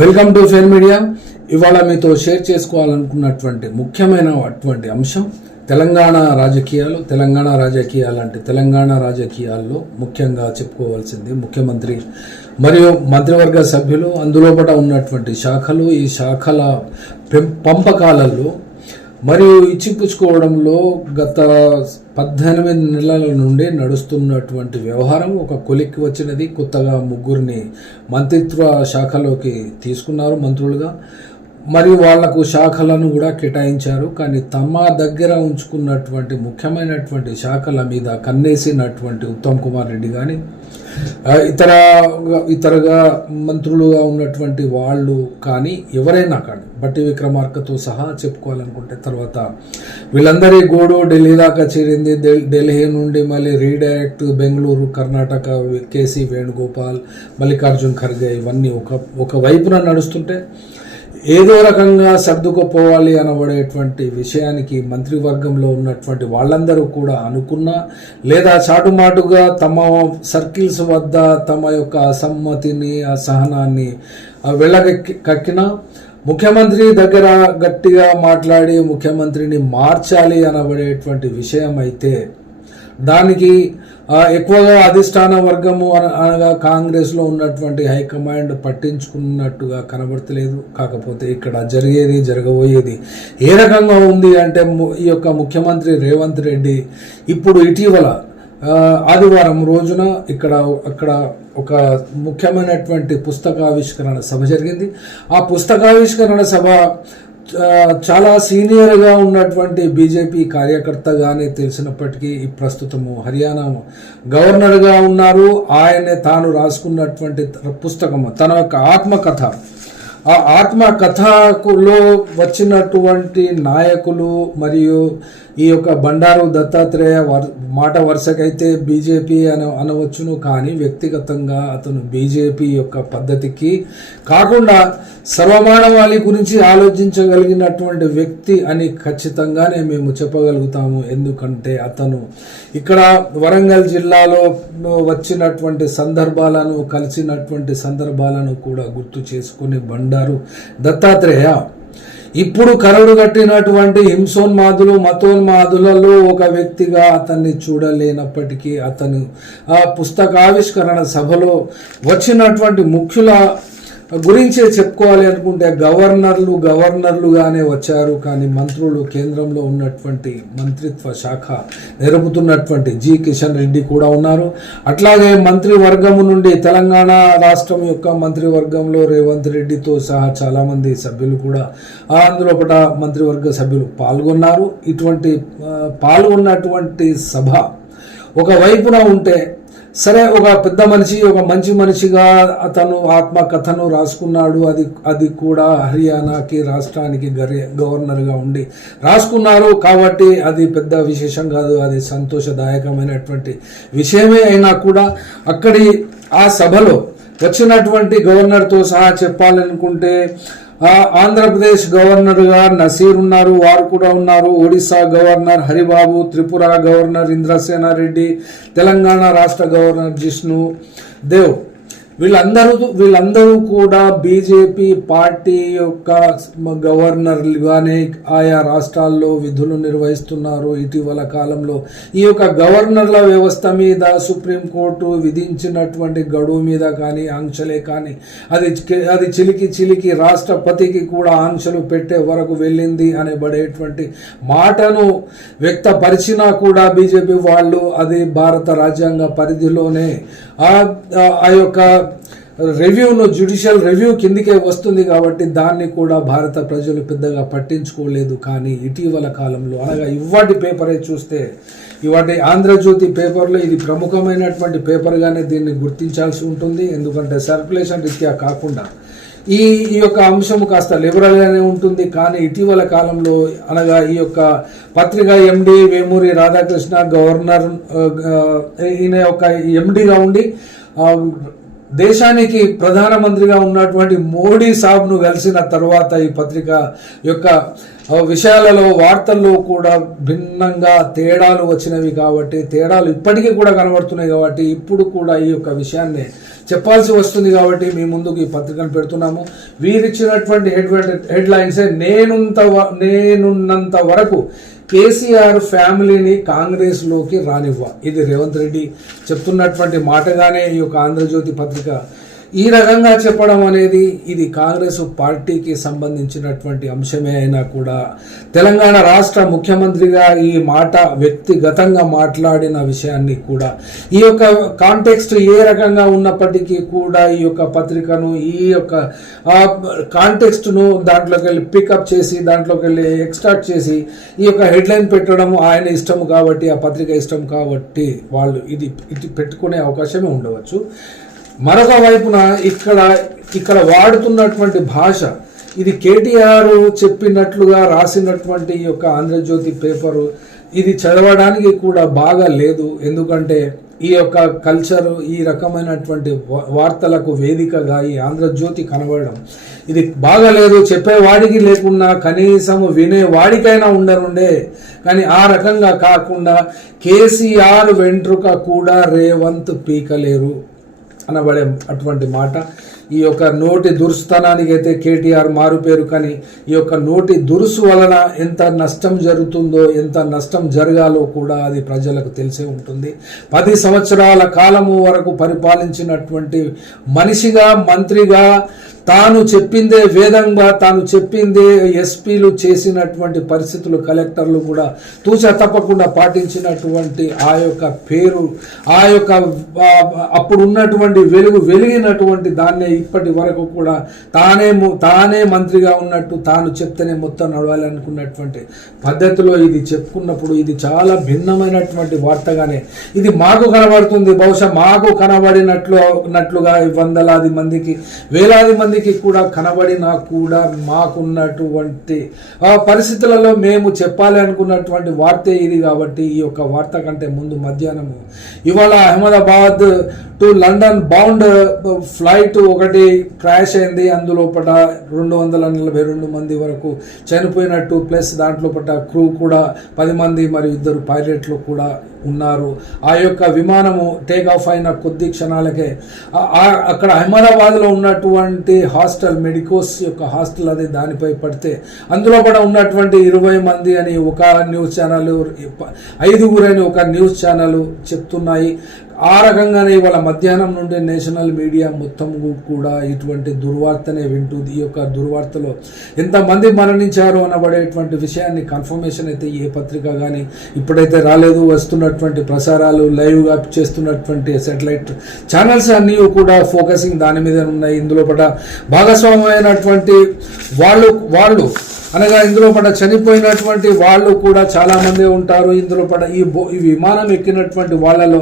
Welcome to fair media. ఇవాళ మీతో share చేసుకోవాలనుకున్నటువంటి ముఖ్యమైనటువంటి అంశం తెలంగాణ రాజకీయాలు. అంటే తెలంగాణ రాజకీయాల్లో ముఖ్యంగా చెప్పుకోవాల్సింది ముఖ్యమంత్రి మరియు మంత్రివర్గ సభ్యులు, అందులోపట ఉన్నటువంటి శాఖలు, ఈ శాఖల పంపకాలలో మరియు ఇచ్చిపుచ్చుకోవడంలో గత 18 నెలల నుండి నడుస్తున్నటువంటి వ్యవహారం ఒక కొలిక్కి వచ్చినది. కొత్తగా 3 మంత్రిత్వ శాఖలోకి తీసుకున్నారు మంత్రులుగా, మరియు వాళ్లకు శాఖలను కూడా కేటాయించారు. కానీ తమ దగ్గర ఉంచుకున్నటువంటి ముఖ్యమైనటువంటి శాఖల మీద కన్నేసినటువంటి ఉత్తమ్ కుమార్ రెడ్డి కానీ ఇతరగా మంత్రులుగా ఉన్నటువంటి వాళ్ళు కానీ ఎవరైనా కానీ బట్టి విక్రమార్కతో సహా చెప్పుకోవాలనుకుంటే, తర్వాత వీళ్ళందరి గోడు ఢిల్లీ దాకా చేరింది. ఢిల్లీ నుండి మళ్ళీ రీడైరెక్ట్ బెంగళూరు, కర్ణాటక, కేసీ వేణుగోపాల్, మల్లికార్జున్ ఖర్గే, ఇవన్నీ ఒక వైపున నడుస్తుంటే ఏదో రకంగా సర్దుకుపోవాలి అనబడేటువంటి విషయానికి మంత్రివర్గంలో ఉన్నటువంటి వాళ్ళందరూ కూడా అనుకున్నా, లేదా చాటుమాటుగా తమ సర్కిల్స్ వద్ద తమ యొక్క అసమ్మతిని, అసహనాన్ని వెళ్ళగక్కినా ముఖ్యమంత్రి దగ్గర గట్టిగా మాట్లాడి ముఖ్యమంత్రిని మార్చాలి అనబడేటువంటి విషయం అయితే దానికి ఎక్కువగా అధిష్టాన వర్గము అనగా కాంగ్రెస్లో ఉన్నటువంటి హైకమాండ్ పట్టించుకున్నట్టుగా కనబడతలేదు. కాకపోతే ఇక్కడ జరగబోయేది ఏ రకంగా ఉంది అంటే, ఈ యొక్క ముఖ్యమంత్రి రేవంత్ రెడ్డి ఇప్పుడు ఇటీవల ఆదివారం రోజున అక్కడ ఒక ముఖ్యమైనటువంటి పుస్తకావిష్కరణ సభ జరిగింది. ఆ పుస్తకావిష్కరణ సభ చాలా సీనియర్గా ఉన్నటువంటి బీజేపీ కార్యకర్తగానే తెలిసినప్పటికీ ప్రస్తుతము హర్యానా గవర్నర్గా ఉన్నారు. ఆయనే తాను రాసుకున్నటువంటి పుస్తకము, తన యొక్క ఆత్మకథ, ఆ ఆత్మకథలో వచ్చినటువంటి నాయకులు మరియు ఈ యొక్క బండారు దత్తాత్రేయ మాట వరుసకైతే బీజేపీ అనవచ్చును, కానీ వ్యక్తిగతంగా అతను బీజేపీ యొక్క పద్ధతికి కాకుండా సర్వమానవాళి గురించి ఆలోచించగలిగినటువంటి వ్యక్తి అని ఖచ్చితంగానే మేము చెప్పగలుగుతాము. ఎందుకంటే అతను ఇక్కడ వరంగల్ జిల్లాలో వచ్చినటువంటి సందర్భాలను, కలిసినటువంటి సందర్భాలను కూడా గుర్తు చేసుకుని బండారు దత్తాత్రేయ ఇప్పుడు కరడు కట్టినటువంటి హింసోన్మాదులు, మతోన్మాదులలో ఒక వ్యక్తిగా అతన్ని చూడలేనప్పటికీ అతను ఆ పుస్తకావిష్కరణ సభలో వచ్చినటువంటి ముఖ్యుల గురించే చెప్పుకోవాలి అనుకుంటే గవర్నర్లుగానే వచ్చారు. కానీ మంత్రులు, కేంద్రంలో ఉన్నటువంటి మంత్రిత్వ శాఖ నిలుపుతున్నటువంటి జి కిషన్ రెడ్డి కూడా ఉన్నారు. అట్లాగే మంత్రివర్గము నుండి తెలంగాణ రాష్ట్రం యొక్క మంత్రివర్గంలో రేవంత్ రెడ్డితో సహా చాలామంది సభ్యులు కూడా అందులోపట మంత్రివర్గ సభ్యులు పాల్గొన్నారు. ఇటువంటి పాల్గొన్నటువంటి సభ ఒక వైపున ఉంటే సరే, ఒక పెద్ద మనిషి, ఒక మంచి మనిషిగా అతను ఆత్మకథను రాసుకున్నాడు. అది కూడా హర్యానాకి రాష్ట్రానికి గవర్నర్గా ఉండి రాసుకున్నారు కాబట్టి అది పెద్ద విశేషం కాదు, అది సంతోషదాయకమైనటువంటి విషయమే. అయినా కూడా ఆ సభలో వచ్చినటువంటి గవర్నర్తో సహా చెప్పాలనుకుంటే ఆంధ్రప్రదేశ్ గవర్నర్గా నసీర్ ఉన్నారు, వారు కూడా ఉన్నారు. ఒడిశా గవర్నర్ హరిబాబు, త్రిపుర గవర్నర్ ఇంద్రసేన రెడ్డి, తెలంగాణ రాష్ట్ర గవర్నర్ జిష్ణు దేవ్, వీళ్ళందరూ కూడా బీజేపీ పార్టీ యొక్క గవర్నర్లుగానే ఆయా రాష్ట్రాల్లో విధులు నిర్వహిస్తున్నారు. ఇటీవల కాలంలో ఈ యొక్క గవర్నర్ల వ్యవస్థ మీద సుప్రీంకోర్టు విధించినటువంటి గడువు మీద కానీ ఆంక్షలే కానీ అది చిలికి రాష్ట్రపతికి కూడా ఆంక్షలు పెట్టే వరకు వెళ్ళింది అనబడేటువంటి మాటను వ్యక్తపరిచినా కూడా బీజేపీ వాళ్ళు అది భారత రాజ్యాంగ పరిధిలోనే ఆ యొక్క రివ్యూను, జ్యుడిషియల్ రివ్యూ కిందికే వస్తుంది కాబట్టి దాన్ని కూడా భారత ప్రజలు పెద్దగా పట్టించుకోలేదు. కానీ ఇటీవల కాలంలో అనగా ఇవాటి పేపరే చూస్తే, ఇవాటి ఆంధ్రజ్యోతి పేపర్లో ఇది ప్రముఖమైనటువంటి పేపర్గానే దీన్ని గుర్తించాల్సి ఉంటుంది. ఎందుకంటే సర్క్యులేషన్ రీత్యా కాకుండా ఈ యొక్క అంశం కాస్త లిబరల్గానే ఉంటుంది. కానీ ఇటీవల కాలంలో అనగా ఈ యొక్క పత్రిక ఎండి వేమూరి రాధాకృష్ణ గవర్నర్, ఈయన యొక్క ఎండిగా ఉండి దేశానికి ప్రధానమంత్రిగా ఉన్నటువంటి మోడీ సాబ్ను కలిసిన తర్వాత ఈ పత్రిక యొక్క విషయాలలో వార్తల్లో కూడా భిన్నంగా తేడాలు వచ్చినవి కాబట్టి, తేడాలు ఇప్పటికీ కూడా కనబడుతున్నాయి కాబట్టి ఇప్పుడు కూడా ఈ యొక్క విషయాన్ని చెప్పాల్సి వస్తుంది కాబట్టి మీ ముందుకు ఈ పత్రికను పెడుతున్నాము. వీరిచ్చినటువంటి హెడ్లైన్సే నేనున్నంత వరకు కేసీఆర్ ఫ్యామిలీని కాంగ్రెస్లోకి రానివ్వ. ఇది రేవంత్ రెడ్డి చెప్తున్నటువంటి మాటగానే ఈ యొక్క ఆంధ్రజ్యోతి పత్రిక ఈ రకంగా చెప్పడం అనేది ఇది కాంగ్రెస్ పార్టీకి సంబంధించినటువంటి అంశమే అయినా కూడా తెలంగాణ రాష్ట్ర ముఖ్యమంత్రిగా ఈ మాట వ్యక్తిగతంగా మాట్లాడిన విషయాన్ని కూడా ఈ యొక్క కాంటెక్స్ట్ ఏ రకంగా ఉన్నప్పటికీ కూడా ఈ యొక్క పత్రికను ఈ యొక్క కాంటెక్స్ట్ను దాంట్లోకి వెళ్ళి పికప్ చేసి దాంట్లోకి వెళ్ళి ఎక్స్ట్రాక్ట్ చేసి ఈ యొక్క హెడ్లైన్ పెట్టడం ఆయన ఇష్టం కాబట్టి, ఆ పత్రిక ఇష్టం కాబట్టి వాళ్ళు ఇది పెట్టుకునే అవకాశమే ఉండవచ్చు. మరొక వైపున ఇక్కడ వాడుతున్నటువంటి భాష ఇది కేటీఆర్ చెప్పినట్లుగా రాసినటువంటి ఈ యొక్క ఆంధ్రజ్యోతి పేపరు ఇది చదవడానికి కూడా బాగా లేదు. ఎందుకంటే ఈ యొక్క కల్చర్, ఈ రకమైనటువంటి వార్తలకు వేదికగా ఈ ఆంధ్రజ్యోతి కనబడడం ఇది బాగాలేదు. చెప్పేవాడికి లేకున్నా కనీసం వినేవాడికైనా ఉండనుండే, కానీ ఆ రకంగా కాకుండా కేసీఆర్ వెంట్రుక కూడా రేవంత్ పీకలేరు అనబడే అటువంటి మాట. ఈ యొక్క నోటి దురుస్తనానికి అయితే కేటీఆర్ మారుపేరు, కానీ ఈ యొక్క నోటి దురుసు వలన ఎంత నష్టం జరుగుతుందో, ఎంత నష్టం జరగాలో కూడా అది ప్రజలకు తెలిసే ఉంటుంది. 10 సంవత్సరాల కాలము వరకు పరిపాలించినటువంటి మనిషిగా, మంత్రిగా తాను చెప్పిందే వేదంగా, తాను చెప్పిందే ఎస్పీలు చేసినటువంటి పరిస్థితులు, కలెక్టర్లు కూడా తూచా తప్పకుండా పాటించినటువంటి ఆ యొక్క పేరు, ఆ యొక్క అప్పుడు ఉన్నటువంటి వెలిగినటువంటి దాన్నే ఇప్పటి వరకు కూడా తానే మంత్రిగా ఉన్నట్టు తాను చెప్తేనే మొత్తం నడవాలి అనుకున్నటువంటి పద్ధతిలో ఇది చెప్పుకున్నప్పుడు ఇది చాలా భిన్నమైనటువంటి వార్తగానే ఇది మాకు కనబడుతుంది. బహుశా మాకు కనబడినట్లుగా వందలాది మందికి, వేలాది మందికి కూడా కనబడినా కూడా మాకున్నటువంటి పరిస్థితులలో మేము చెప్పాలి అనుకున్నటువంటి వార్తే ఇది. కాబట్టి ఈ యొక్క వార్త కంటే ముందు మధ్యాహ్నము ఇవాళ Ahmedabad to London bound flight ఒకటి క్రాష్ అయింది. అందులో 242 మంది వరకు చనిపోయినట్టు, ప్లస్ దాంట్లో క్రూ కూడా 10 మంది మరియు 2 పైలట్లు కూడా ఉన్నారు. ఆ యొక్క విమానము టేక్ ఆఫ్ అయిన కొద్ది క్షణాలకే అక్కడ అహ్మదాబాద్లో ఉన్నటువంటి హాస్టల్, మెడికోస్ యొక్క హాస్టల్ అది దానిపై పడితే అందులో కూడా ఉన్నటువంటి 20 మంది అని ఒక న్యూస్ ఛానల్, 5 అని ఒక న్యూస్ ఛానల్ చెప్తున్నాయి. ఆ రకంగానే ఇవాళ మధ్యాహ్నం నుండి నేషనల్ మీడియా మొత్తం కూడా ఇటువంటి దుర్వార్తనే వింటూ ఈ యొక్క దుర్వార్తలో ఎంతమంది మరణించారు అనబడేటువంటి విషయాన్ని కన్ఫర్మేషన్ అయితే ఏ పత్రిక కానీ ఇప్పుడైతే రాలేదు. వస్తున్నటువంటి ప్రసారాలు, లైవ్గా చేస్తున్నటువంటి శాటిలైట్ ఛానల్స్ అన్నీ కూడా ఫోకసింగ్ దాని మీద ఉన్నాయి. ఇందులో భాగస్వామైనటువంటి వాళ్ళు అనగా ఇందులో చనిపోయినటువంటి వాళ్ళు కూడా చాలా మంది ఉంటారు. ఇందులో ఈ విమానం ఎక్కినటువంటి వాళ్ళలో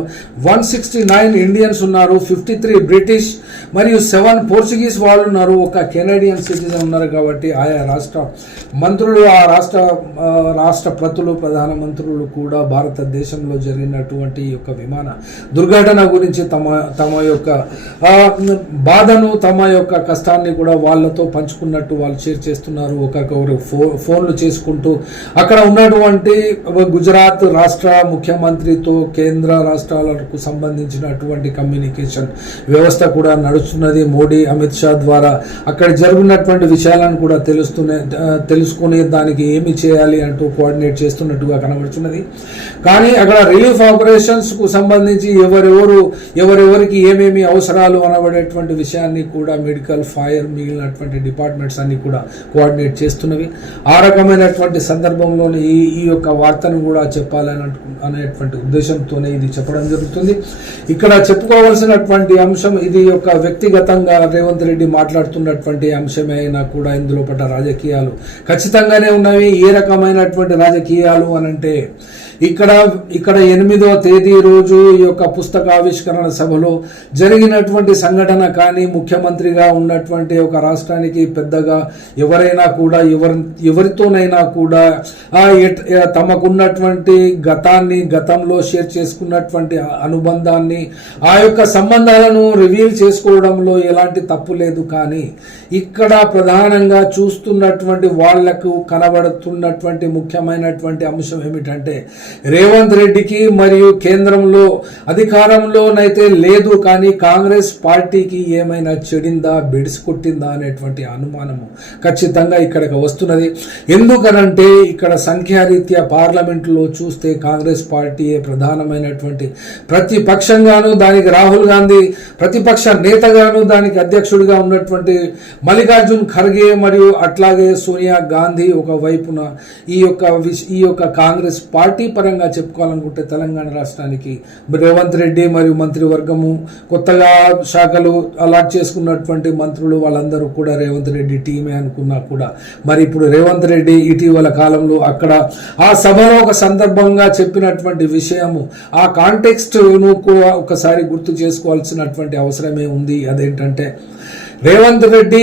169 ఇండియన్స్ ఉన్నారు, 53 బ్రిటిష్ మరియు 7 పోర్చుగీస్ వాళ్ళు ఉన్నారు, ఒక కెనడియన్ సిటిజన్ ఉన్నారు. కాబట్టి ఆయా రాష్ట్ర మంత్రులు, ఆ రాష్ట్రపతులు, ప్రధానమంత్రులు కూడా భారతదేశంలో జరిగినటువంటి ఈ యొక్క విమాన దుర్ఘటన గురించి తమ యొక్క బాధను, తమ యొక్క కష్టాన్ని కూడా వాళ్ళతో పంచుకున్నట్టు వాళ్ళు షేర్ చేస్తున్నారు. ఒక్కొక్కరు ఫోన్లు చేసుకుంటూ అక్కడ ఉన్నటువంటి గుజరాత్ రాష్ట్ర ముఖ్యమంత్రితో కేంద్ర రాష్ట్రాలకు సంబంధించినటువంటి కమ్యూనికేషన్ వ్యవస్థ కూడా నడుస్తున్నది. మోడీ, అమిత్ షా ద్వారా అక్కడ జరుగుతున్నటువంటి విషయాలను కూడా తెలుసుకునే దానికి ఏమి చేయాలి అంటూ కోఆర్డినేట్ చేస్తున్నట్టుగా కనబడుతున్నది. కానీ అక్కడ రిలీఫ్ ఆపరేషన్స్ కు సంబంధించి ఎవరెవరికి ఏమేమి అవసరాలు అనబడేటువంటి విషయాన్ని కూడా మెడికల్, ఫైర్ మిగిలినటువంటి డిపార్ట్మెంట్స్ అన్ని కూడా కోఆర్డినేట్ చేస్తున్నవి. ఆ రకమైనటువంటి సందర్భంలోనే ఈ యొక్క వార్తను కూడా చెప్పాలని అనేటువంటి ఉద్దేశంతోనే ఇది చెప్పడం జరుగుతుంది. ఇక్కడ చెప్పుకోవాల్సినటువంటి అంశం ఇది యొక్క వ్యక్తిగతంగా రేవంత్ రెడ్డి మాట్లాడుతున్నటువంటి అంశమే అయినా కూడా ఇందులో రాజకీయాలు ఖచ్చితంగానే ఉన్నవి. ఏ రకమైనటువంటి రాజకీయాలు అనంటే ఇక్కడ 8వ తేదీ రోజు ఈ యొక్క పుస్తకావిష్కరణ సభలో జరిగినటువంటి సంఘటన కానీ, ముఖ్యమంత్రిగా ఉన్నటువంటి ఒక రాష్ట్రానికి పెద్దగా ఎవరైనా కూడా ఎవరి ఎవరితోనైనా కూడా తమకున్నటువంటి గతంలో షేర్ చేసుకున్నటువంటి అనుబంధాన్ని ఆ యొక్క సంబంధాలను రివీల్ చేసుకోవడంలో ఎలాంటి తప్పు లేదు. కానీ ఇక్కడ ప్రధానంగా చూస్తున్నటువంటి వాళ్లకు కనబడుతున్నటువంటి ముఖ్యమైనటువంటి అంశం ఏమిటంటే రేవంత్ రెడ్డికి మరియు కేంద్రంలో అధికారంలోనైతే లేదు కానీ కాంగ్రెస్ పార్టీకి ఏమైనా చెడిందా బెడిసి కొట్టిందా అనేటువంటి అనుమానము ఖచ్చితంగా ఇక్కడికి వస్తున్నది. ఎందుకనంటే ఇక్కడ సంఖ్యారీత్యా పార్లమెంటులో చూస్తే కాంగ్రెస్ పార్టీయే ప్రధానమైనటువంటి ప్రతిపక్షంగాను, దానికి రాహుల్ గాంధీ ప్రతిపక్ష నేతగాను, దానికి అధ్యక్షుడిగా ఉన్నటువంటి మల్లికార్జున్ ఖర్గే మరియు అట్లాగే సోనియా గాంధీ ఒక వైపున ఈ యొక్క కాంగ్రెస్ పార్టీ పరంగా చెప్పుకోవాలనుకుంటే తెలంగాణ రాష్ట్రానికి రేవంత్ రెడ్డి మరియు మంత్రివర్గము కొత్తగా శాఖలు అలాట్ చేసుకున్నటువంటి మంత్రులు వాళ్ళందరూ కూడా రేవంత్ రెడ్డి టీమే అనుకున్నా కూడా మరి ఇప్పుడు రేవంత్ రెడ్డి ఇటీవల కాలంలో అక్కడ ఆ సభలో ఒక సందర్భంగా చెప్పినటువంటి విషయము ఆ కాంటెక్స్ట్ను కూడా ఒకసారి గుర్తు చేసుకోవాల్సినటువంటి అవసరమే ఉంది. అదేంటంటే రేవంత్ రెడ్డి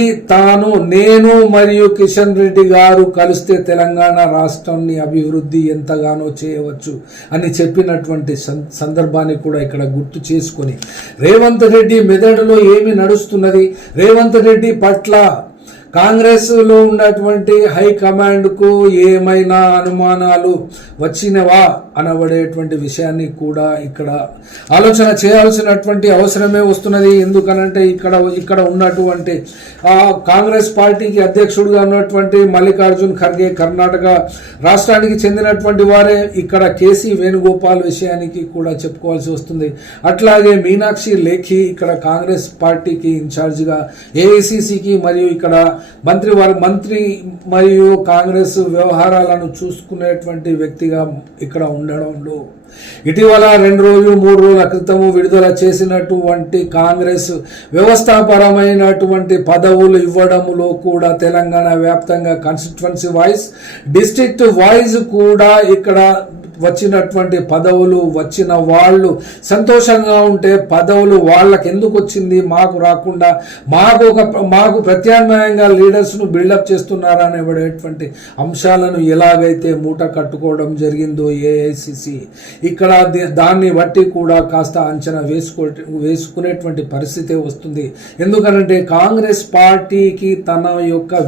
నేను మరియు కిషన్ రెడ్డి గారు కలిస్తే తెలంగాణ రాష్ట్రాన్ని అభివృద్ధి ఎంతగానో చేయవచ్చు అని చెప్పినటువంటి సందర్భాన్ని కూడా ఇక్కడ గుర్తు చేసుకొని రేవంత్ రెడ్డి మెదడులో ఏమి నడుస్తున్నది, రేవంత్ రెడ్డి పట్ల కాంగ్రెస్లో ఉన్నటువంటి హైకమాండ్కు ఏమైనా అనుమానాలు వచ్చినవా అనబడేటువంటి విషయాన్ని కూడా ఇక్కడ ఆలోచన చేయాల్సినటువంటి అవసరమే వస్తున్నది. ఎందుకనంటే ఇక్కడ ఉన్నటువంటి కాంగ్రెస్ పార్టీకి అధ్యక్షుడిగా ఉన్నటువంటి మల్లికార్జున్ ఖర్గే కర్ణాటక రాష్ట్రానికి చెందినటువంటి వారే. ఇక్కడ కేసీ వేణుగోపాల్ విషయానికి కూడా చెప్పుకోవాల్సి వస్తుంది. అట్లాగే మీనాక్షి లేఖి ఇక్కడ కాంగ్రెస్ పార్టీకి ఇన్ఛార్జిగా ఏఐసిసికి మరియు ఇక్కడ మంత్రి మరియు కాంగ్రెస్ వ్యవహారాలను చూసుకునేటువంటి వ్యక్తిగా ఇక్కడ ఉండడంలో ఇటీవల 2 రోజులు 3 రోజుల క్రితము విడుదల చేసినటువంటి కాంగ్రెస్ వ్యవస్థాపరమైనటువంటి పదవులు ఇవ్వడంలో కూడా తెలంగాణ వ్యాప్తంగా కాన్స్టిట్యుయెన్సీ వైజ్ డిస్ట్రిక్ట్ వైజ్ కూడా ఇక్కడ వచ్చినటువంటి పదవులు వచ్చిన వాళ్ళు సంతోషంగా ఉంటే పదవులు వాళ్ళకి ఎందుకు వచ్చింది మాకు రాకుండా మాకు ప్రత్యామ్నాయంగా లీడర్స్ను బిల్డప్ చేస్తున్నారా అనేటువంటి అంశాలను ఎలాగైతే మూట కట్టుకోవడం జరిగిందో ఏఐసిసి ఇక్కడ దాన్ని బట్టి కూడా కాస్త అంచనా వేసుకునేటువంటి పరిస్థితి వస్తుంది. ఎందుకంటే కాంగ్రెస్ పార్టీకి తన యొక్క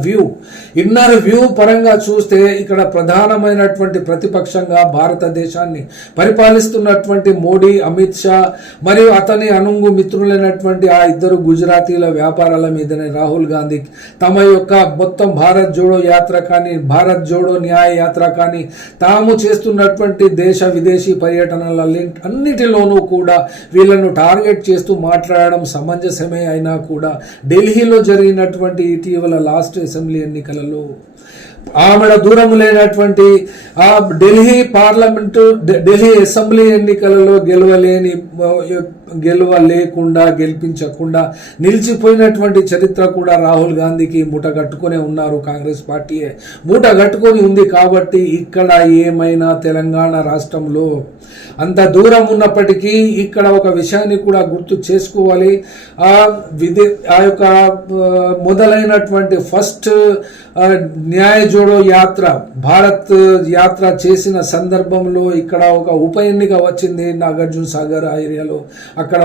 ఇన్నర్ వ్యూ పరంగా చూస్తే ఇక్కడ ప్రధానమైనటువంటి ప్రతిపక్షంగా భారతదేశాన్ని పరిపాలిస్తున్నటువంటి మోడీ, అమిత్ షా మరియు అతని అనుంగు మిత్రులైనటువంటి ఆ ఇద్దరు గుజరాతీల వ్యాపారాల మీదనే రాహుల్ గాంధీ తమ యొక్క మొత్తం భారత్ జోడో యాత్ర కానీ భారత్ జోడో న్యాయ యాత్ర కానీ తాము చేస్తున్నటువంటి దేశ విదేశీ పర్యటనల లింక్ అన్నిటిలోనూ కూడా వీళ్ళను టార్గెట్ చేస్తూ మాట్లాడడం సమంజసమే అయినా కూడా ఢిల్లీలో జరిగినటువంటి ఇటీవల లాస్ట్ అసెంబ్లీ ఎన్నికలలో ఆమెడ దూరం లేనటువంటి ఆ ఢిల్లీ అసెంబ్లీ ఎన్నికలలో గెలిపించకుండా నిలిచిపోయినటువంటి చరిత్ర కూడా రాహుల్ గాంధీకి మూట కట్టుకునే ఉన్నారు. కాంగ్రెస్ పార్టీయే మూట కట్టుకొని ఉంది. కాబట్టి ఇక్కడ ఏమైనా తెలంగాణ రాష్ట్రంలో అంత దూరం ఉన్నప్పటికీ ఇక్కడ ఒక విషయాన్ని కూడా గుర్తు చేసుకోవాలి. ఆ యొక్క మొదలైనటువంటి ఫస్ట్ న్యాయ జోడో యాత్ర భారత్ యాత్ర చేసిన సందర్భంలో ఇక్కడ ఒక ఉప ఎన్నిక వచ్చింది నాగార్జున సాగర్ ఏరియాలో. అక్కడ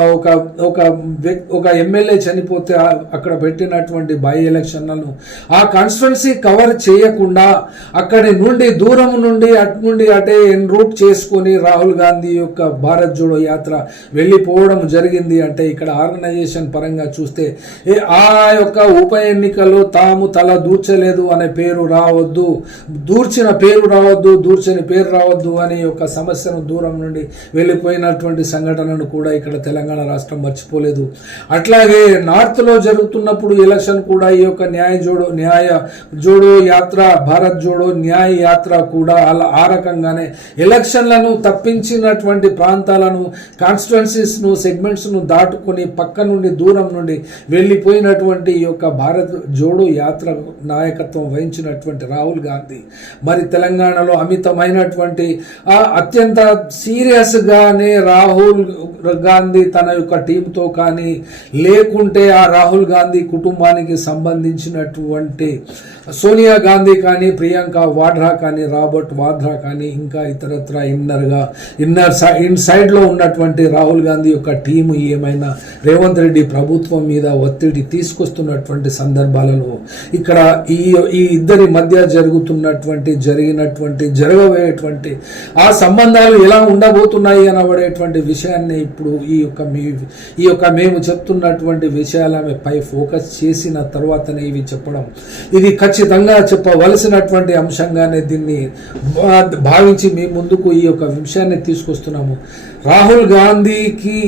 ఒక ఎమ్మెల్యే చనిపోతే అక్కడ పెట్టినటువంటి బై ఎలక్షన్లను ఆ కాన్స్టిట్యున్సీ కవర్ చేయకుండా అక్కడి నుండి దూరం నుండి అటే ఎన్ రూట్ చేసుకొని రాహుల్ గాంధీ యొక్క భారత్ జోడో యాత్ర వెళ్ళిపోవడం జరిగింది. అంటే ఇక్కడ ఆర్గనైజేషన్ పరంగా చూస్తే ఆ యొక్క ఉప ఎన్నికలో తాము తల దూర్చలేదు అనే పేరు రావద్దు, దూర్చని పేరు రావద్దు అనే ఒక సమస్యను దూరం నుండి వెళ్ళిపోయినటువంటి సంఘటనను కూడా ఇక్కడ తెలంగాణ రాష్ట్రం మర్చిపోలేదు. అట్లాగే నార్త్లో జరుగుతున్నప్పుడు ఎలక్షన్ కూడా ఈ యొక్క న్యాయ జోడో యాత్ర భారత్ జోడో న్యాయ యాత్ర కూడా ఆ రకంగానే ఎలక్షన్లను తప్పించినటువంటి ప్రాంతాలను కాన్స్టిట్యుయెన్సీస్ను సెగ్మెంట్స్ను దాటుకొని పక్క నుండి దూరం నుండి వెళ్ళిపోయినటువంటి ఈ యొక్క భారత్ జోడో యాత్ర నాయకత్వం వహించినటువంటి రాహుల్ గాంధీ మరి తెలంగాణలో అమితమైనటువంటి అత్యంత సీరియస్గానే రాహుల్ గాంధీ తన యొక్క టీంతో కానీ లేకుంటే ఆ రాహుల్ గాంధీ కుటుంబానికి సంబంధించినటువంటి సోనియా గాంధీ కానీ, ప్రియాంక వాడ్రా కానీ, రాబర్ట్ వాద్రా కానీ, ఇంకా ఇతరత్ర ఇన్సైడ్ లో ఉన్నటువంటి రాహుల్ గాంధీ యొక్క టీము ఏమైనా రేవంత్ రెడ్డి ప్రభుత్వం మీద ఒత్తిడి తీసుకొస్తున్నటువంటి సందర్భాలలో ఇక్కడ ఈ ఇద్దరి మధ్య జరగబోయేటువంటి ఆ సంబంధాలు ఎలా ఉండబోతున్నాయి అనబడేటువంటి విషయాన్ని ఇప్పుడు ఈ యొక్క మేము చెప్తున్నటువంటి విషయాలపై ఫోకస్ చేసిన తర్వాతనే ఇవి చెప్పడం, ఇది ఖచ్చితంగా చెప్పవలసినటువంటి అంశంగానే దీన్ని భావించి మీ ముందుకు ఈ యొక్క విషయాన్ని తీసుకొస్తున్నాము. రాహుల్ గాంధీకి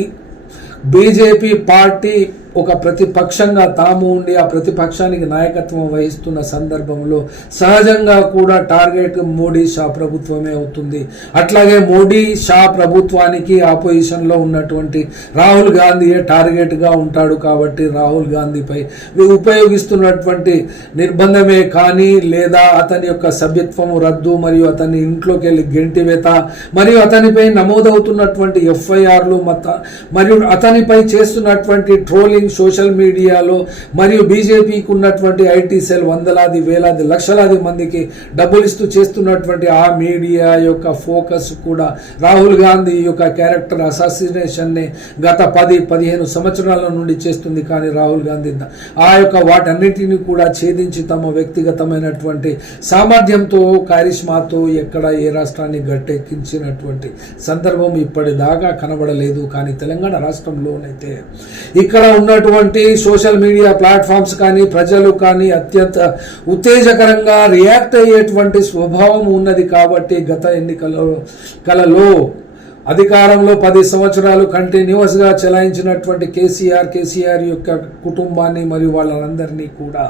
బీజేపీ పార్టీ ఒక ప్రతిపక్షంగా తాము ఉండి ఆ ప్రతిపక్షానికి నాయకత్వం వహిస్తున్న సందర్భంలో సహజంగా కూడా టార్గెట్ మోడీ షా ప్రభుత్వమే అవుతుంది. అట్లాగే మోడీ షా ప్రభుత్వానికి ఆపోజిషన్లో ఉన్నటువంటి రాహుల్ గాంధీయే టార్గెట్గా ఉంటాడు. కాబట్టి రాహుల్ గాంధీపై ఉపయోగిస్తున్నటువంటి నిర్బంధమే కానీ, లేదా అతని యొక్క సభ్యత్వం రద్దు, మరియు అతని ఇంట్లోకి వెళ్ళి గెంటివేత, మరియు అతనిపై నమోదవుతున్నటువంటి ఎఫ్ఐఆర్లు, మరియు అతనిపై చేస్తున్నటువంటి ట్రోలింగ్ సోషల్ మీడియాలో, మరియు బీజేపీకి ఉన్నటువంటి ఐటీ సెల్ వందలాది వేలాది లక్షలాది మందికి డబ్బులు ఇస్తూ చేస్తున్నటువంటి ఆ మీడియా యొక్క ఫోకస్ కూడా రాహుల్ గాంధీ యొక్క క్యారెక్టర్ అసాసినేషన్ ని గత 10-15 సంవత్సరాల నుండి చేస్తుంది. కానీ రాహుల్ గాంధీ ఆ యొక్క వాటన్నిటిని కూడా ఛేదించి తమ వ్యక్తిగతమైనటువంటి సామర్థ్యంతో, కారిష్మాతో ఎక్కడ ఏ రాష్ట్రాన్ని గట్టెక్కించినటువంటి సందర్భం ఇప్పటిదాకా కనబడలేదు. కానీ తెలంగాణ రాష్ట్రంలోనైతే ఇక్కడ ఉన్నటువంటి సోషల్ మీడియా ప్లాట్ఫామ్స్ కానీ, ప్రజలు కానీ అత్యంత ఉత్తేజకరంగా రియాక్ట్ అయ్యేటువంటి స్వభావం ఉన్నది. కాబట్టి గత ఎన్నికలలో అధికారంలో 10 సంవత్సరాలు కంటిన్యూస్ గా చెలాయించినటువంటి కేసీఆర్ యొక్క కుటుంబాన్ని మరియు వాళ్ళందరినీ కూడా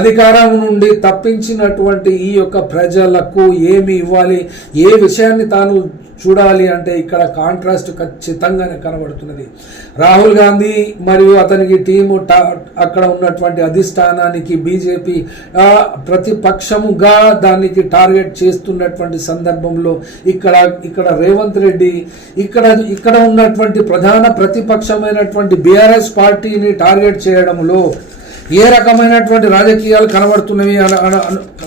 అధికారం నుండి తప్పించినటువంటి ఈ యొక్క ప్రజలకు ఏమి ఇవ్వాలి, ఏ విషయాన్ని తాను చూడాలి అంటే ఇక్కడ కాంట్రాస్ట్ ఖచ్చితంగానే కనబడుతున్నది. రాహుల్ గాంధీ మరియు అతనికి టీము అక్కడ ఉన్నటువంటి అధిష్టానానికి బీజేపీ ప్రతిపక్షముగా దానికి టార్గెట్ చేస్తున్నటువంటి సందర్భంలో ఇక్కడ రేవంత్ రెడ్డి ఇక్కడ ఉన్నటువంటి ప్రధాన ప్రతిపక్షమైనటువంటి బీఆర్ఎస్ పార్టీని టార్గెట్ చేయడంలో ఏ రకమైనటువంటి రాజకీయాలు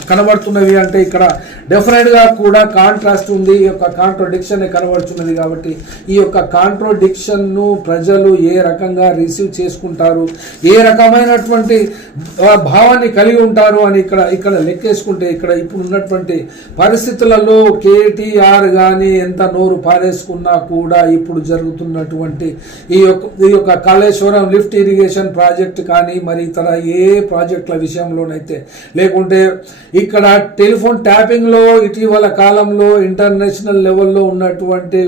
కనబడుతున్నవి అంటే ఇక్కడ డెఫినెట్గా కూడా కాంట్రాస్ట్ ఉంది, ఈ యొక్క కాంట్రడిక్షన్ కనబడుతున్నది. కాబట్టి ఈ యొక్క కాంట్రడిక్షన్ను ప్రజలు ఏ రకంగా రిసీవ్ చేసుకుంటారు, ఏ రకమైనటువంటి భావాన్ని కలిగి ఉంటారు అని ఇక్కడ లెక్కేసుకుంటే ఇప్పుడు ఉన్నటువంటి పరిస్థితులలో కేటీఆర్ కానీ ఎంత నోరు పారేసుకున్నా కూడా ఇప్పుడు జరుగుతున్నటువంటి ఈ యొక్క కాళేశ్వరం లిఫ్ట్ ఇరిగేషన్ ప్రాజెక్ట్ కానీ, మరి ఇతర ఏ ప్రాజెక్టుల విషయంలోనైతే, లేకుంటే ఇక్కడ టెలిఫోన్ ట్యాపింగ్ లో ఇటీవల కాలంలో ఇంటర్నేషనల్ లెవెల్లో ఉన్నటువంటి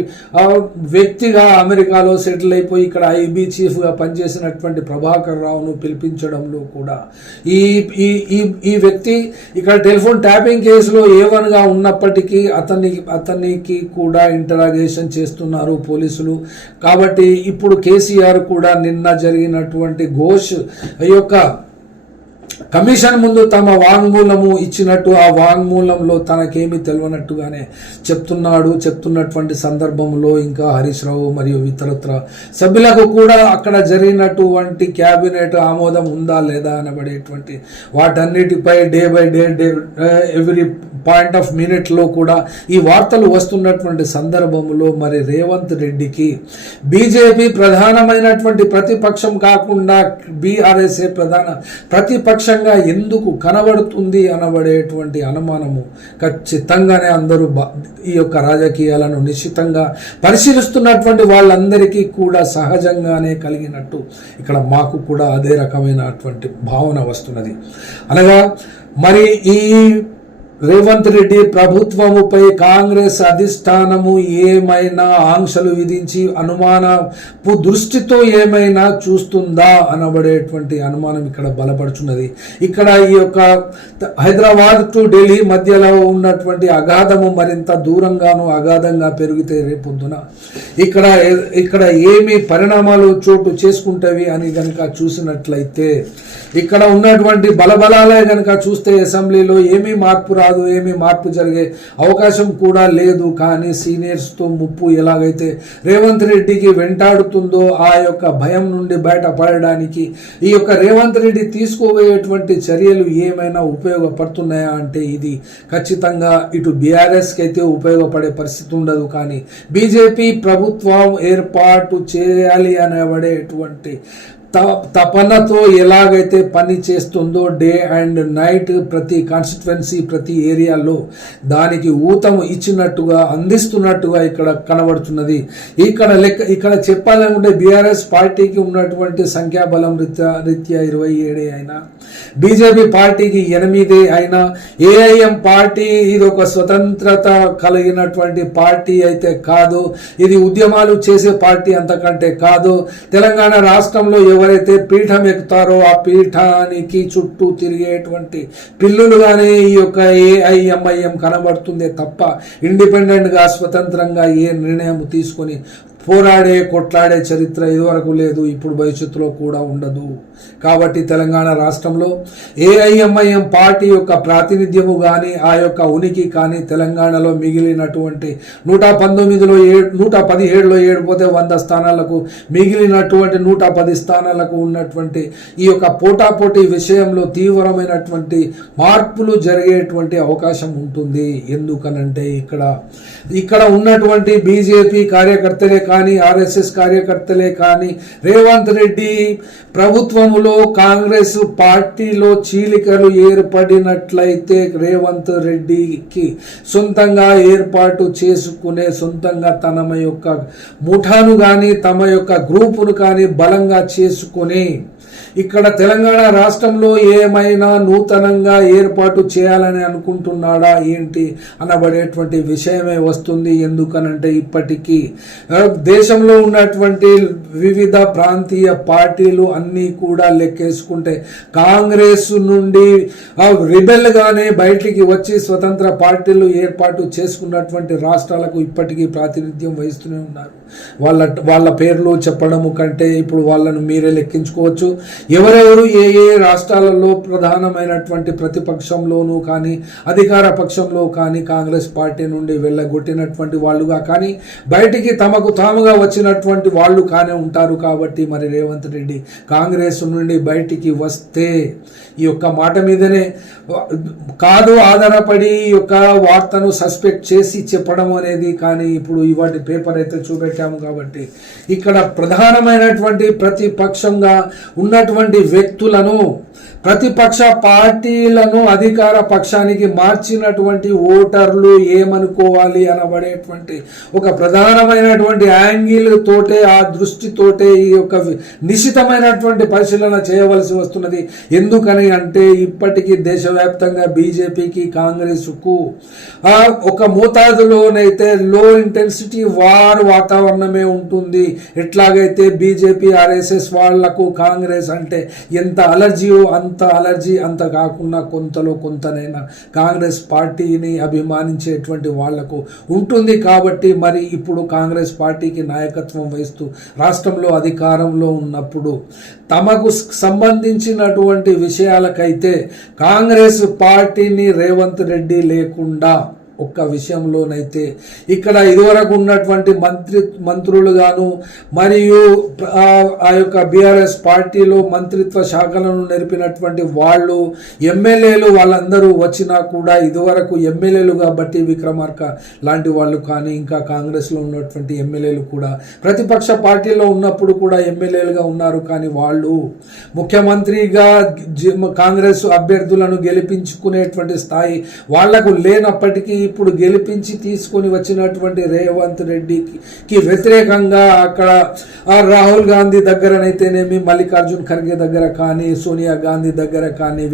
వ్యక్తిగా అమెరికాలో సెటిల్ అయిపోయి ఇక్కడ ఐబీ చీఫ్ గా పనిచేసినటువంటి ప్రభాకర్ రావును పిలిపించడంలో కూడా ఈ వ్యక్తి ఇక్కడ టెలిఫోన్ ట్యాపింగ్ కేసులో A1 గా ఉన్నప్పటికీ అతనికి కూడా ఇంటరాగేషన్ చేస్తున్నారు పోలీసులు. కాబట్టి ఇప్పుడు కేసీఆర్ కూడా నిన్న జరిగినటువంటి ఘోష్ యొక్క కమిషన్ ముందు తమ వాంగ్మూలము ఇచ్చినట్టు ఆ వాంగ్మూలంలో తనకేమీ తెలియనట్టుగానే చెప్తున్నటువంటి సందర్భంలో ఇంకా హరీష్ రావు మరియు ఇతరత్ర సభ్యులకు కూడా అక్కడ జరిగినటువంటి క్యాబినెట్ ఆమోదం ఉందా లేదా అనబడేటువంటి వాటన్నిటిపై day by day every point of minute లో కూడా ఈ వార్తలు వస్తున్నటువంటి సందర్భంలో మరి రేవంత్ రెడ్డికి బీజేపీ ప్రధానమైనటువంటి ప్రతిపక్షం కాకుండా బీఆర్ఎస్ఏ ప్రధాన ప్రతిపక్షంగా ఎందుకు కనబడుతుంది అనబడేటువంటి అనుమానము ఖచ్చితంగానే అందరూ ఈ యొక్క రాజకీయాలను నిశ్చితంగా పరిశీలిస్తున్నటువంటి వాళ్ళందరికీ కూడా సహజంగానే కలిగినట్టు ఇక్కడ మాకు కూడా అదే రకమైనటువంటి భావన వస్తున్నది. అనగా మరి ఈ రేవంత్ రెడ్డి ప్రభుత్వముపై కాంగ్రెస్ అధిష్టానము ఏమైనా ఆంక్షలు విధించి అనుమానపు దృష్టితో ఏమైనా చూస్తుందా అనబడేటువంటి అనుమానం ఇక్కడ బలపడుచున్నది. ఇక్కడ ఈ యొక్క హైదరాబాద్ టు ఢిల్లీ మధ్యలో ఉన్నటువంటి అగాధము మరింత దూరంగాను అగాధంగా పెరిగితే రేపొద్దున ఇక్కడ ఏమి పరిణామాలు చోటు చేసుకుంటవి అని గనక చూసినట్లయితే ఇక్కడ ఉన్నటువంటి బలబలాలే గనక చూస్తే అసెంబ్లీలో ఏమీ మార్పు రాదు. కాదు, ఏమీ మార్పు జరిగే అవకాశం కూడా లేదు. కానీ సీనియర్స్తో ముప్పు ఎలాగైతే రేవంత్ రెడ్డికి వెంటాడుతుందో ఆ యొక్క భయం నుండి బయటపడడానికి ఈ యొక్క రేవంత్ రెడ్డి తీసుకోబోయేటువంటి చర్యలు ఏమైనా ఉపయోగపడుతున్నాయా అంటే ఇది ఖచ్చితంగా ఇటు బీఆర్ఎస్కి అయితే ఉపయోగపడే పరిస్థితి ఉండదు. కానీ బీజేపీ ప్రభుత్వం ఏర్పాటు చేయాలి అనబడేటువంటి తపనతో ఎలాగైతే పని చేస్తుందో డే అండ్ నైట్ ప్రతి కాన్స్టిట్యువెన్సీ ప్రతి ఏరియాలో దానికి ఊతం ఇచ్చినట్టుగా అందిస్తున్నట్టుగా ఇక్కడ కనబడుతున్నది. ఇక్కడ చెప్పాలనుకుంటే బీఆర్ఎస్ పార్టీకి ఉన్నటువంటి సంఖ్యాబలం రీత్యా 27 అయినా, బీజేపీ పార్టీకి 8 అయినా, ఏఐఎం పార్టీ ఇది ఒక స్వతంత్రత కలిగినటువంటి పార్టీ అయితే కాదు, ఇది ఉద్యమాలు చేసే పార్టీ అంతకంటే కాదు. తెలంగాణ రాష్ట్రంలో ఎవరైతే పీఠం ఎక్కుతారో ఆ పీఠానికి చుట్టూ తిరిగేటువంటి పిల్లులుగానే ఈ యొక్క ఏఐఎంఐఎం కనబడుతుందే తప్ప ఇండిపెండెంట్గా స్వతంత్రంగా ఏ నిర్ణయం తీసుకొని కొట్లాడే చరిత్ర ఇదివరకు లేదు, ఇప్పుడు భవిష్యత్తులో కూడా ఉండదు. కాబట్టి తెలంగాణ రాష్ట్రంలో ఏఐఎంఐఎం పార్టీ యొక్క ప్రాతినిధ్యము కానీ ఆ యొక్క ఉనికి కానీ తెలంగాణలో మిగిలినటువంటి 117లో 7 పోతే 100 స్థానాలకు మిగిలినటువంటి 110 స్థానాలకు ఉన్నటువంటి ఈ యొక్క పోటాపోటీ విషయంలో తీవ్రమైనటువంటి మార్పులు జరిగేటువంటి అవకాశం ఉంటుంది. ఎందుకనంటే ఇక్కడ ఉన్నటువంటి బీజేపీ కార్యకర్తలే కానీ ఆర్ఎస్ఎస్ కార్యకర్తలే కానీ రేవంత్ రెడ్డి ప్రభుత్వములో కాంగ్రెస్ పార్టీలో చీలికలు ఏర్పడినట్లయితే రేవంత్ రెడ్డికి సొంతంగా ఏర్పాటు చేసుకునే సొంతంగా తమ యొక్క ముఠాను కానీ తమ యొక్క గ్రూపును కానీ బలంగా చేసుకుని ఇక్కడ తెలంగాణ రాష్ట్రంలో ఏమైనా నూతనంగా ఏర్పాటు చేయాలని అనుకుంటున్నాడా ఏంటి అనబడేటువంటి విషయమే వస్తుంది. ఎందుకనంటే ఇప్పటికీ దేశంలో ఉన్నటువంటి వివిధ ప్రాంతీయ పార్టీలు అన్నీ కూడా లెక్కేసుకుంటే కాంగ్రెస్ నుండి రిబెల్గానే బయటికి వచ్చి స్వతంత్ర పార్టీలు ఏర్పాటు చేసుకున్నటువంటి రాష్ట్రాలకు ఇప్పటికీ ప్రాతినిధ్యం వహిస్తూనే ఉన్నారు. వాళ్ళ పేర్లు చెప్పడము కంటే ఇప్పుడు వాళ్ళను మీరే లెక్కించుకోవచ్చు. ఎవరెవరు ఏ రాష్ట్రాలలో ప్రధానమైనటువంటి ప్రతిపక్షంలోనూ కానీ అధికార పక్షంలో కానీ కాంగ్రెస్ పార్టీ నుండి వెళ్ళగొట్టినటువంటి వాళ్ళుగా కానీ బయటికి తమకు తాముగా వచ్చినటువంటి వాళ్ళు కానీ ఉంటారు. కాబట్టి మరి రేవంత్ రెడ్డి కాంగ్రెస్ నుండి బయటికి వస్తే ఈ యొక్క మాట మీదనే కాదు ఆధారపడి ఈ యొక్క వార్తను సస్పెక్ట్ చేసి చెప్పడం అనేది కానీ ఇప్పుడు ఇవాటి పేపర్ అయితే చూపెట్టాము. కాబట్టి ఇక్కడ ప్రధానమైనటువంటి ప్రతిపక్షంగా ఉన్నటువంటి వ్యక్తులను ప్రతిపక్ష పార్టీలను అధికార పక్షానికి మార్చినటువంటి ఓటర్లు ఏమనుకోవాలి అనబడేటువంటి ఒక ప్రధానమైనటువంటి యాంగిల్ తోటే ఆ దృష్టితోటే ఈ యొక్క నిశితమైనటువంటి పరిశీలన చేయవలసి వస్తున్నది. ఎందుకని అంటే ఇప్పటికీ దేశవ్యాప్తంగా బీజేపీకి కాంగ్రెస్కు ఒక మోతాదులోనైతే లో ఇంటెన్సిటీ వార్ వాతావరణమే ఉంటుంది. ఎట్లాగైతే బీజేపీ ఆర్ఎస్ఎస్ వాళ్లకు కాంగ్రెస్ అంటే ఎంత అలర్జీయో అంత అలర్జీ అంత కాకుండా కొంతలో కొంతనైనా కాంగ్రెస్ పార్టీని అభిమానించేటువంటి వాళ్లకు ఉంటుంది. కాబట్టి మరి ఇప్పుడు కాంగ్రెస్ పార్టీకి నాయకత్వం వహిస్తూ రాష్ట్రంలో అధికారంలో ఉన్నప్పుడు తమకు సంబంధించినటువంటి విషయాలకైతే కాంగ్రెస్ పార్టీని రేవంత్ రెడ్డి లేకుండా ఒక్క విషయంలోనైతే ఇక్కడ ఇదివరకు ఉన్నటువంటి మంత్రులుగాను మరియు ఆ యొక్క బీఆర్ఎస్ పార్టీలో మంత్రిత్వ శాఖలను నెరిపినటువంటి వాళ్ళు ఎమ్మెల్యేలు వాళ్ళందరూ వచ్చినా కూడా ఇదివరకు ఎమ్మెల్యేలుగా బట్టి విక్రమార్క లాంటి వాళ్ళు కానీ ఇంకా కాంగ్రెస్లో ఉన్నటువంటి ఎమ్మెల్యేలు కూడా ప్రతిపక్ష పార్టీలో ఉన్నప్పుడు కూడా ఎమ్మెల్యేలుగా ఉన్నారు. కానీ వాళ్ళు ముఖ్యమంత్రిగా కాంగ్రెస్ అభ్యర్థులను గెలిపించుకునేటువంటి స్థాయి వాళ్లకు లేనప్పటికీ ఇప్పుడు గెలిపించి తీసుకొని వచ్చినటువంటి రేవంత్ రెడ్డికి వ్యతిరేకంగా అక్కడ రాహుల్ గాంధీ దగ్గరనైతేనేమి మల్లికార్జున్ ఖర్గే దగ్గర కానీ సోనియా గాంధీ దగ్గర కానీ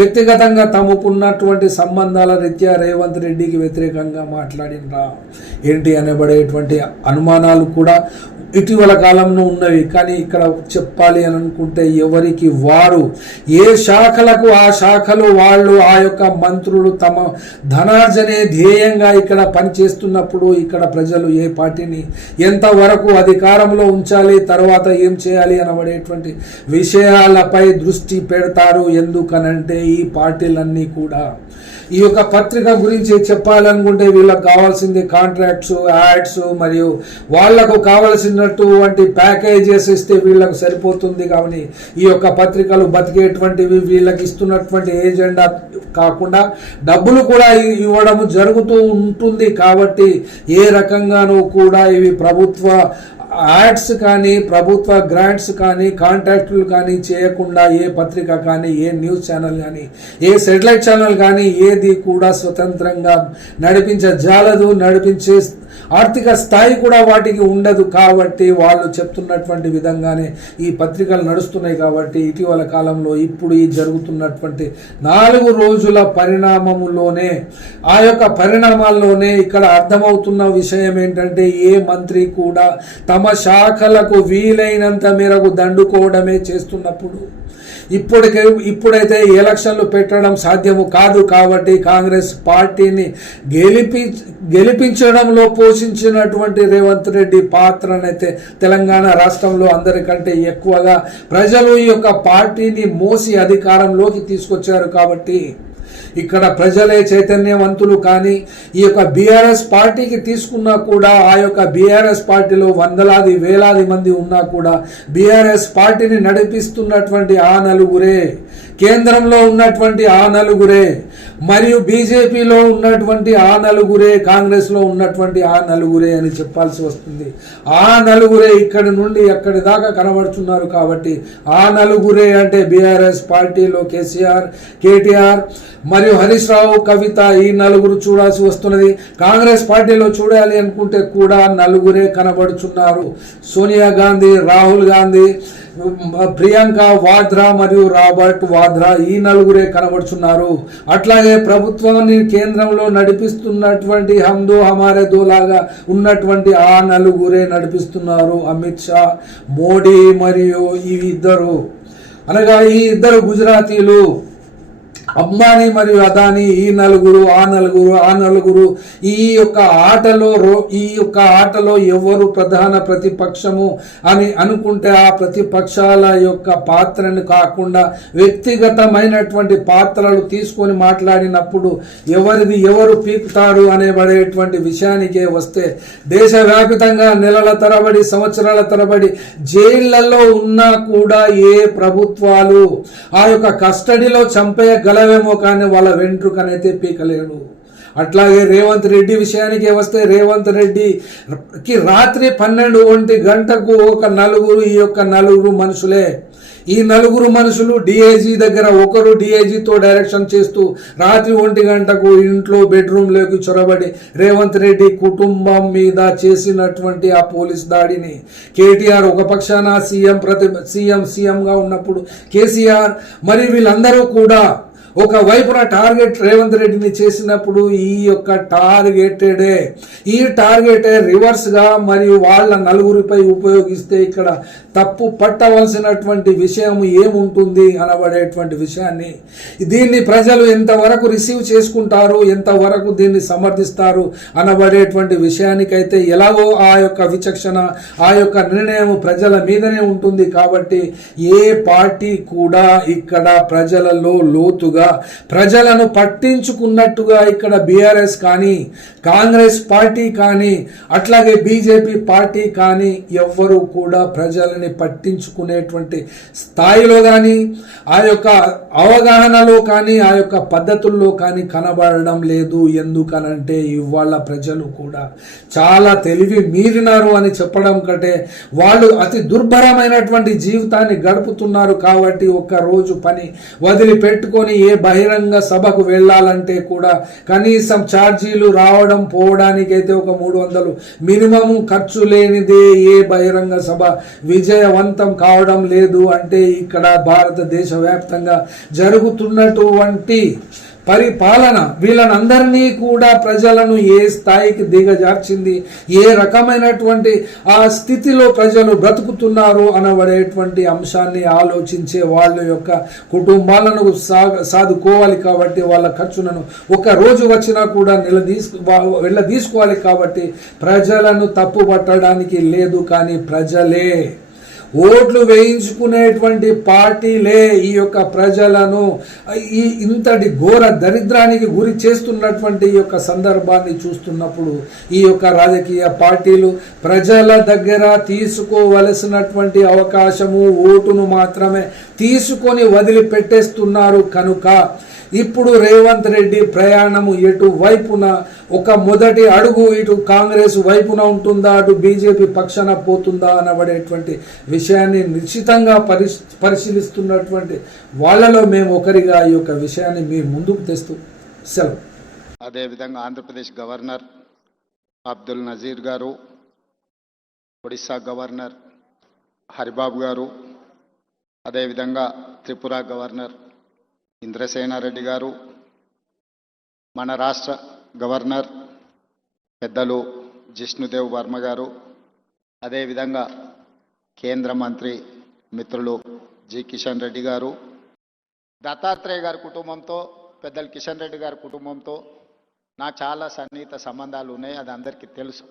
వ్యక్తిగతంగా తమకున్నటువంటి సంబంధాల రీత్యా రేవంత్ రెడ్డికి వ్యతిరేకంగా మాట్లాడినరా ఏంటి అనబడేటువంటి అనుమానాలు కూడా ఇటీవల కాలంలో ఉన్నవి. కానీ ఇక్కడ చెప్పాలి అని అనుకుంటే ఎవరికి వారు ఏ శాఖలకు ఆ శాఖలు వాళ్ళు ఆ యొక్క మంత్రులు తమ ధనార్జనే ధ్యేయంగా ఇక్కడ పనిచేస్తున్నప్పుడు ఇక్కడ ప్రజలు ఏ పార్టీని ఎంతవరకు అధికారంలో ఉంచాలి తర్వాత ఏం చేయాలి అనబడేటువంటి విషయాలపై దృష్టి పెడతారు. ఎందుకనంటే ఈ పార్టీలన్నీ కూడా ఈ యొక్క పత్రిక గురించి చెప్పాలనుకుంటే వీళ్ళకి కావాల్సింది కాంట్రాక్ట్స్, యాడ్స్ మరియు వాళ్లకు కావలసినటువంటి ప్యాకేజెస్ ఇస్తే వీళ్ళకు సరిపోతుంది. కానీ ఈ యొక్క పత్రికలు బతికేటువంటివి వీళ్ళకి ఇస్తున్నటువంటి ఏజెండా కాకుండా డబ్బులు కూడా ఇవ్వడం జరుగుతూ ఉంటుంది. కాబట్టి ఏ రకంగానూ కూడా ఇవి ప్రభుత్వ యాడ్స్ కానీ ప్రభుత్వ గ్రాంట్స్ కానీ కాంట్రాక్టులు కానీ చేయకుండా ఏ పత్రిక కానీ ఏ న్యూస్ ఛానల్ కానీ ఏ సెటిలైట్ ఛానల్ కానీ ఏది కూడా స్వతంత్రంగా నడిపించజాలదు. నడిపించే ఆర్థిక స్థాయి కూడా వాటికి ఉండదు. కాబట్టి వాళ్ళు చెప్తున్నటువంటి విధంగానే ఈ పత్రికలు నడుస్తున్నాయి. కాబట్టి ఇటీవల కాలంలో ఇప్పుడు ఈ జరుగుతున్నటువంటి 4 రోజుల పరిణామములోనే ఆ యొక్క పరిణామాల్లోనే ఇక్కడ అర్థమవుతున్న విషయం ఏంటంటే ఏ మంత్రి కూడా తమ శాఖలకు వీలైనంత మేరకు దండుకోవడమే చేస్తున్నప్పుడు ఇప్పుడైతే ఎలక్షన్లు పెట్టడం సాధ్యము కాదు. కాబట్టి కాంగ్రెస్ పార్టీని గెలిపించడంలో పోషించినటువంటి రేవంత్ రెడ్డి పాత్రనైతే తెలంగాణ రాష్ట్రంలో అందరికంటే ఎక్కువగా ప్రజలు ఈ యొక్క పార్టీని మోసి అధికారంలోకి తీసుకొచ్చారు. కాబట్టి ఇక్కడ ప్రజలే చైతన్యవంతులు. కానీ ఈ యొక్క బీఆర్ఎస్ పార్టీకి తీసుకున్నా కూడా ఆ యొక్క బీఆర్ఎస్ పార్టీలో వందలాది వేలాది మంది ఉన్నా కూడా బీఆర్ఎస్ పార్టీని నడిపిస్తున్నటువంటి ఆ నలుగురే, కేంద్రంలో ఉన్నటువంటి ఆ నలుగురే, మరియు బీజేపీలో ఉన్నటువంటి ఆ నలుగురే, కాంగ్రెస్లో ఉన్నటువంటి ఆ నలుగురే అని చెప్పాల్సి వస్తుంది. ఆ నలుగురే ఇక్కడి నుండి ఎక్కడి దాకా కనబడుతున్నారు. కాబట్టి ఆ నలుగురే అంటే బీఆర్ఎస్ పార్టీలో కేసీఆర్, కేటీఆర్ మరియు హరీష్ రావు, కవిత, ఈ నలుగురు చూడాల్సి వస్తున్నది. కాంగ్రెస్ పార్టీలో చూడాలి అనుకుంటే కూడా నలుగురే కనబడుతున్నారు. సోనియా గాంధీ, రాహుల్ గాంధీ, ప్రియాంక వాద్రా మరియు రాబర్ట్ వాద్రా, ఈ నలుగురే కనబడుతున్నారు. అట్లాగే ప్రభుత్వాన్ని కేంద్రంలో నడిపిస్తున్నటువంటి హమ్దో హమారే దో లాగా ఉన్నటువంటి ఆ నలుగురే నడిపిస్తున్నారు. అమిత్ షా, మోడీ మరియు ఈ ఇద్దరు, అనగా ఈ ఇద్దరు గుజరాతీలు, అంబానీ మరియు అదానీ, ఈ నలుగురు, ఆ నలుగురు ఈ యొక్క ఆటలో ఎవరు ప్రధాన ప్రతిపక్షము అని అనుకుంటే ఆ ప్రతిపక్షాల యొక్క పాత్రను కాకుండా వ్యక్తిగతమైనటువంటి పాత్రలు తీసుకొని మాట్లాడినప్పుడు ఎవరిది ఎవరు పీకుతారు అనేబడేటువంటి విషయానికే వస్తే దేశవ్యాప్తంగా నెలల తరబడి, సంవత్సరాల తరబడి జైళ్లలో ఉన్నా కూడా ఏ ప్రభుత్వాలు ఆ యొక్క కస్టడీలో చంపేయగలవేమో కానీ వాళ్ళ వెంట్రుకనైతే పీకలేడు. అట్లాగే రేవంత్ రెడ్డి విషయానికి వస్తే రేవంత్ రెడ్డికి రాత్రి 12 గంటకు ఒక నలుగురు, ఈ యొక్క నలుగురు మనుషులే. ఈ నలుగురు మనుషులు డిఐజీ దగ్గర ఒకరు డిఐజీతో డైరెక్షన్ చేస్తూ రాత్రి 1 గంటకు ఇంట్లో బెడ్రూమ్లోకి చొరబడి రేవంత్ రెడ్డి కుటుంబం మీద చేసినటువంటి ఆ పోలీస్ దాడిని కేటీఆర్ ఒక పక్షాన సీఎంగా ఉన్నప్పుడు కేసీఆర్ మరి వీళ్ళందరూ కూడా ఒక వైపున టార్గెట్ రేవంత్ రెడ్డిని చేసినప్పుడు ఈ యొక్క ఈ టార్గెటే రివర్స్ గా మరియు వాళ్ళ నలుగురిపై ఉపయోగిస్తే ఇక్కడ తప్పు పట్టవలసినటువంటి విషయం ఏముంటుంది అనబడేటువంటి విషయాన్ని, దీన్ని ప్రజలు ఎంతవరకు రిసీవ్ చేసుకుంటారు, ఎంతవరకు దీన్ని సమర్థిస్తారు అనబడేటువంటి విషయానికైతే ఎలాగో ఆ యొక్క విచక్షణ, ఆ యొక్క నిర్ణయం ప్రజల మీదనే ఉంటుంది. కాబట్టి ఏ పార్టీ కూడా ఇక్కడ ప్రజలలో లోతుగా ప్రజలను పట్టించుకున్నట్టుగా ఇక్కడ బీఆర్ఎస్ కానీ, కాంగ్రెస్ పార్టీ కానీ, అట్లాగే బీజేపీ పార్టీ కానీ ఎవ్వరూ కూడా ప్రజలని పట్టించుకునేటువంటి స్థాయిలో కానీ, ఆ యొక్క అవగాహనలో కానీ, ఆ యొక్క పద్ధతుల్లో కానీ కనబడడం లేదు. ఎందుకనంటే ఇవాళ ప్రజలు కూడా చాలా తెలివి మీరినారు అని చెప్పడం కంటే వాళ్ళు అతి దుర్భరమైనటువంటి జీవితాన్ని గడుపుతున్నారు. కాబట్టి ఒక్క రోజు పని వదిలిపెట్టుకొని ఏ బహిరంగ సభకు వెళ్ళాలంటే కూడా కనీసం ఛార్జీలు రావడం పోవడానికైతే ఒక 300 మినిమం ఖర్చు లేనిదే ఏ బహిరంగ సభ విజయవంతం కావడం లేదు. అంటే ఇక్కడ భారతదేశ వ్యాప్తంగా జరుగుతున్నటువంటి పరిపాలన వీళ్ళనందరినీ కూడా ప్రజలను ఏ స్థాయికి దిగజార్చింది, ఏ రకమైనటువంటి ఆ స్థితిలో ప్రజలు బ్రతుకుతున్నారు అనబడేటువంటి అంశాన్ని ఆలోచించే వాళ్ళ యొక్క కుటుంబాలను సాదుకోవాలి. కాబట్టి వాళ్ళ ఖర్చులను ఒక రోజు వచ్చినా కూడా వెళ్ళదీసుకోవాలి. కాబట్టి ప్రజలను తప్పు పట్టడానికి లేదు. కానీ ప్రజలే ఓట్లు వేయించుకునేటువంటి పార్టీలే ఈ యొక్క ప్రజలను ఇంతటి ఘోర దరిద్రానికి గురి చేస్తున్నటువంటి ఈ యొక్క సందర్భాన్ని చూస్తున్నప్పుడు ఈ యొక్క రాజకీయ పార్టీలు ప్రజల దగ్గర తీసుకోవలసినటువంటి అవకాశము ఓటును మాత్రమే తీసుకొని వదిలిపెట్టేస్తున్నారు కనుక ఇప్పుడు రేవంత్ రెడ్డి ప్రయాణము ఎటు వైపున ఒక మొదటి అడుగు ఇటు కాంగ్రెస్ వైపున ఉంటుందా, అటు బీజేపీ పక్షాన పోతుందా అనబడేటువంటి విషయాన్ని నిశ్చితంగా పరిశీలిస్తున్నటువంటి వాళ్ళలో మేము ఒకరిగా ఈ యొక్క విషయాన్ని మీ ముందుకు తెస్తూ సెలవు. అదేవిధంగా ఆంధ్రప్రదేశ్ గవర్నర్ అబ్దుల్ నజీర్ గారు, ఒడిశా గవర్నర్ హరిబాబు గారు, అదేవిధంగా త్రిపుర గవర్నర్ ఇంద్రసేనారెడ్డి గారు, మన రాష్ట్ర గవర్నర్ పెద్దలు జిష్ణుదేవ్ వర్మ గారు, అదేవిధంగా కేంద్ర మంత్రి మిత్రులు జి కిషన్ రెడ్డి గారు, దత్తాత్రేయ గారి కుటుంబంతో, పెద్దలు కిషన్ రెడ్డి గారి కుటుంబంతో నాకు చాలా సన్నిహిత సంబంధాలు ఉన్నాయి. అది అందరికీ తెలుసు.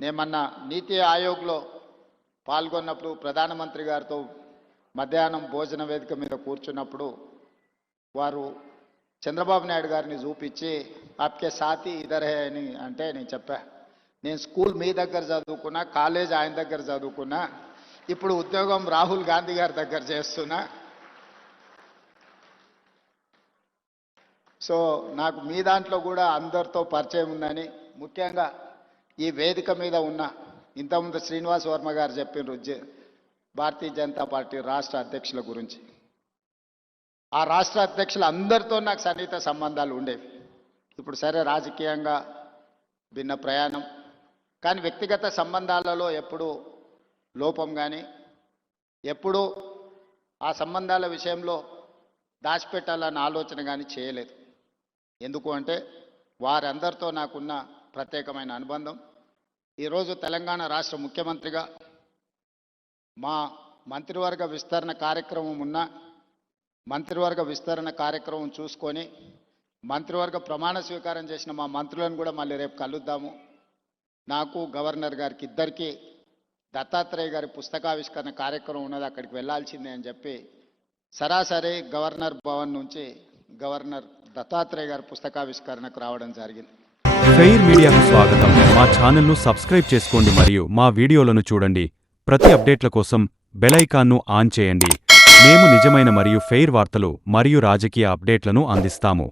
నేను మొన్న నీతి ఆయోగ్లో పాల్గొన్నప్పుడు ప్రధానమంత్రి గారితో మధ్యాహ్నం భోజన వేదిక మీద కూర్చున్నప్పుడు వారు చంద్రబాబు నాయుడు గారిని చూపించి ఆప్కే సాథీ ఇదర్ హే అని అంటే నేను చెప్పా, నేను స్కూల్ మీ దగ్గర చదువుకున్నా, కాలేజ్ ఆయన దగ్గర చదువుకున్నా, ఇప్పుడు ఉద్యోగం రాహుల్ గాంధీ గారి దగ్గర చేస్తున్నా. సో నాకు మీ దాంట్లో కూడా అందరితో పరిచయం ఉందని, ముఖ్యంగా ఈ వేదిక మీద ఉన్న ఇంతకుముందు శ్రీనివాస్ వర్మ గారు చెప్పినారు భారతీయ జనతా పార్టీ రాష్ట్ర అధ్యక్షుల గురించి. ఆ రాష్ట్ర అధ్యక్షులు అందరితో నాకు సన్నిహిత సంబంధాలు ఉండేవి. ఇప్పుడు సరే రాజకీయంగా భిన్న ప్రయాణం, కానీ వ్యక్తిగత సంబంధాలలో ఎప్పుడూ లోపం కానీ, ఎప్పుడూ ఆ సంబంధాల విషయంలో దాచిపెట్టాలన్న ఆలోచన కానీ చేయలేదు. ఎందుకు అంటే వారందరితో నాకున్న ప్రత్యేకమైన అనుబంధం. ఈరోజు తెలంగాణ రాష్ట్ర ముఖ్యమంత్రిగా మా మంత్రివర్గ విస్తరణ కార్యక్రమం ఉన్న మంత్రివర్గ విస్తరణ కార్యక్రమం చూసుకొని మంత్రివర్గ ప్రమాణ స్వీకారం చేసిన మా మంత్రులను కూడా మళ్ళీ రేపు కలుద్దాము. నాకు గవర్నర్ గారికి ఇద్దరికీ దత్తాత్రేయ గారి పుస్తకావిష్కరణ కార్యక్రమం ఉన్నది, అక్కడికి వెళ్ళాల్సిందే అని చెప్పి సరాసరి గవర్నర్ భవన్ నుంచి గవర్నర్ దత్తాత్రేయ గారి పుస్తకావిష్కరణకు రావడం జరిగింది. ఫెయిర్ మీడియాకు స్వాగతం. మా ఛానల్ను సబ్స్క్రైబ్ చేసుకోండి మరియు మా వీడియోలను చూడండి. ప్రతి అప్డేట్ల కోసం బెల్ ఐకాన్ను ఆన్ చేయండి. మేము నిజమైన మరియు ఫెయిర్ వార్తలు మరియు రాజకీయ అప్డేట్లను అందిస్తాము.